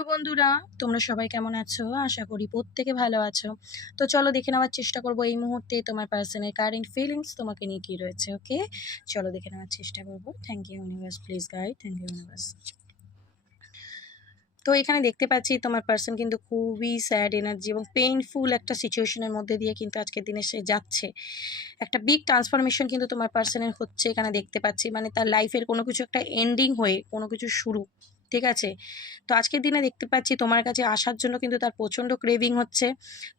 তো বন্ধুরা, তোমরা সবাই কেমন আছো? আশা করি প্রত্যেকে ভালো আছো। তো চলো দেখে নেওয়ার চেষ্টা করব এই মুহূর্তে তোমার পার্সনের কারেন্ট ফিলিংস তোমাকে নিয়ে কি রয়েছে। ওকে, চলো দেখে নেওয়ার চেষ্টা করব। Thank you universe, please guide. Thank you universe. তো এখানে দেখতে পাচ্ছি তোমার পার্সন কিন্তু খুবই স্যাড এনার্জি এবং পেইনফুল একটা সিচুয়েশনের মধ্যে দিয়ে কিন্তু আজকের দিনে সে যাচ্ছে। একটা বিগ ট্রান্সফরমেশন কিন্তু তোমার পার্সনের হচ্ছে এখানে দেখতে পাচ্ছি, মানে তার লাইফের কোনো কিছু একটা এন্ডিং হয়ে কোনো কিছু শুরু। ঠিক আছে, তো আজকের দিনে দেখতে পাচ্ছি তোমার কাছে আসার জন্য কিন্তু তার প্রচণ্ড ক্রেভিং হচ্ছে,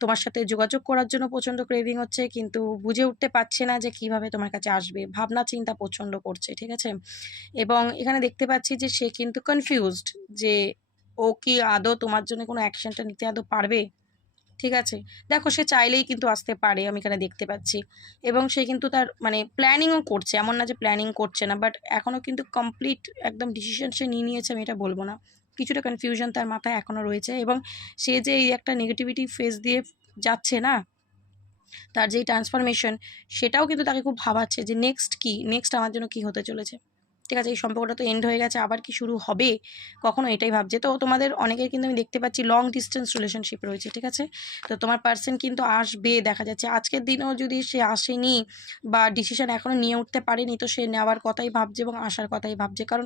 তোমার সাথে যোগাযোগ করার জন্য প্রচণ্ড ক্রেভিং হচ্ছে, কিন্তু বুঝে উঠতে পারছে না যে কিভাবে তোমার কাছে আসবে, ভাবনা চিন্তা প্রচণ্ড করছে। ঠিক আছে, এবং এখানে দেখতে পাচ্ছি যে সে কিন্তু কনফিউজড যে ও কি আদৌ তোমার জন্য কোনো অ্যাকশনটা নিতে আদৌ পারবে। ঠিক আছে, দেখো সে চাইলেই কিন্তু আসতে পারে, আমি এখানে দেখতে পাচ্ছি, এবং সে কিন্তু তার মানে প্ল্যানিংও করছে, এমন না যে প্ল্যানিং করছে না, বাট এখনও কিন্তু কমপ্লিট একদম ডিসিশন সে নিয়ে নিয়েছে আমি এটা বলবো না। কিছুটা কনফিউশন তার মাথায় এখনও রয়েছে, এবং সে যে এই একটা নেগেটিভিটি ফেস দিয়ে যাচ্ছে না, তার যেই ট্রান্সফরমেশন, সেটাও কিন্তু তাকে খুব ভাবাচ্ছে যে নেক্সট কি, নেক্সট আমার জন্য কি হতে চলেছে। ঠিক আছে, এই সম্পর্কটা তো এন্ড হয়ে গেছে, আবার কি শুরু হবে কখনো, এটাই ভাবছে। তো তোমাদের অনেকের কিন্তু আমি দেখতে পাচ্ছি লং ডিস্টেন্স রিলেশনশিপ রয়েছে। ঠিক আছে, তো তোমার পার্সন কিন্তু আসবে, দেখা যাচ্ছে আজকের দিনেও যদি সে আসেনি বা ডিসিশন এখনও নিয়ে উঠতে পারেনি, তো সে নেওয়ার কথাই ভাবছে এবং আসার কথাই ভাবছে। কারণ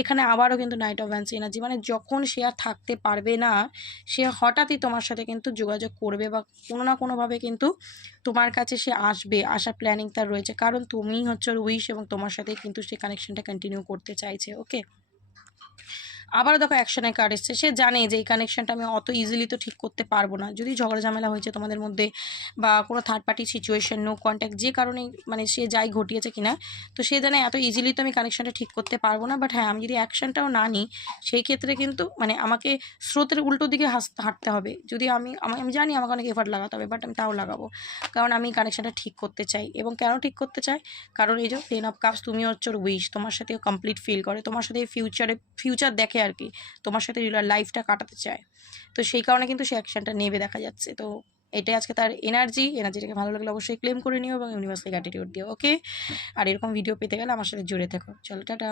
এখানে আবারও কিন্তু নাইট অফ ভ্যান্স এনার্জি, মানে যখন সে আর থাকতে পারবে না, সে হঠাৎই তোমার সাথে কিন্তু যোগাযোগ করবে বা কোনো না কোনোভাবে কিন্তু তোমার কাছে সে আসবে, আসার প্ল্যানিং তার রয়েছে। কারণ তুমিই হচ্ছে ওর উইশ এবং তোমার সাথেই কিন্তু সে কানেকশনটা কন্টিনিউ করতে চাইছে। ওকে, আবারও দেখো অ্যাকশনের কার্ড এসছে, সে জানে যে এই কানেকশনটা আমি অত ইজিলি তো ঠিক করতে পারবো না, যদি ঝগড়া ঝামেলা হয়েছে তোমাদের মধ্যে বা কোনো third party situation, no contact, যে কারণেই মানে সে যাই ঘটিয়েছে কিনা, তো সে জানে এত ইজিলি তো আমি কানেকশনটা ঠিক করতে পারবো না। বাট হ্যাঁ, আমি যদি অ্যাকশনটাও না নিই, সেই ক্ষেত্রে কিন্তু মানে আমাকে স্রোতের উল্টো দিকে হাঁটতে হবে। যদি আমি জানি আমাকে অনেক এফার্ট লাগাতে হবে, বাট আমি তাও লাগাবো, কারণ আমি কানেকশনটা ঠিক করতে চাই। এবং কেন ঠিক করতে চাই, কারণ এই যে 10 অফ কাপস, তুমি হচ্ছে ওর উইশ, তোমার সাথেও কমপ্লিট ফিল করে, তোমার সাথে ফিউচার দেখে আর কি, তোমার সাথে লাইফটা কাটাতে চায়। তো সেই কারণে কিন্তু সে অ্যাকশনটা নেবে দেখা যাচ্ছে। তো এটাই আজকে তার এনার্জিটাকে ভালো লাগলে অবশ্যই ক্লেম করে নিও এবং ইউনিভার্সাল গ্র্যাটিটিউড দিও। ওকে, আর এরকম ভিডিও পেতে গেলে আমার সাথে জুড়ে থেকো। চলো টাটা।